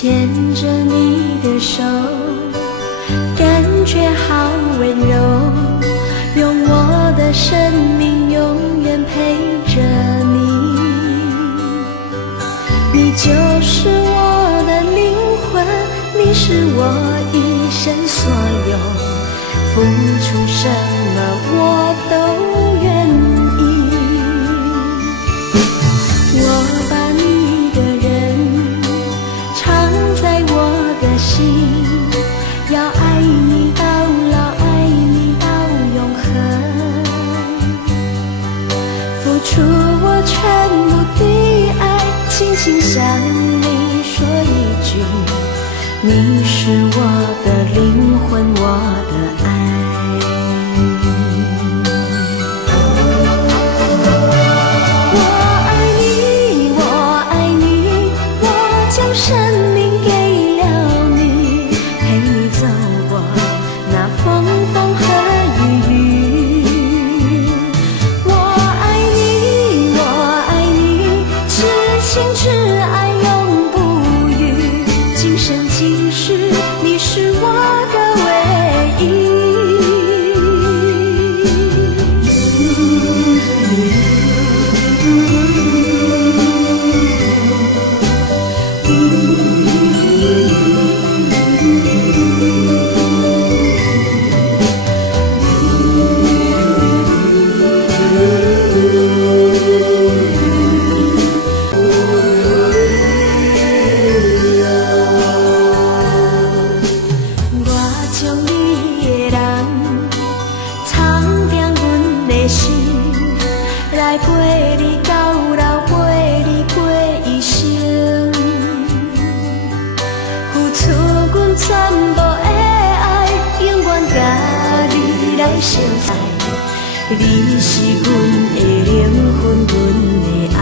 牵着你的手，感觉好温柔，用我的生命永远陪着你。你就是我的灵魂，你是我一生所有，付出什么我都愿意。我把你的人藏在我的心，要爱你到老，爱你到永恒，付出我全部的爱，轻轻向你说一句，你是我的灵魂，我的爱。生命给了你，陪你走过那风风和雨雨。我爱你，我爱你，痴情痴爱永不渝，今生今世你是我的唯一。来陪你到老，陪你过一生，付出阮全部的爱，永远甲你来相爱。你是阮的灵魂，阮的爱。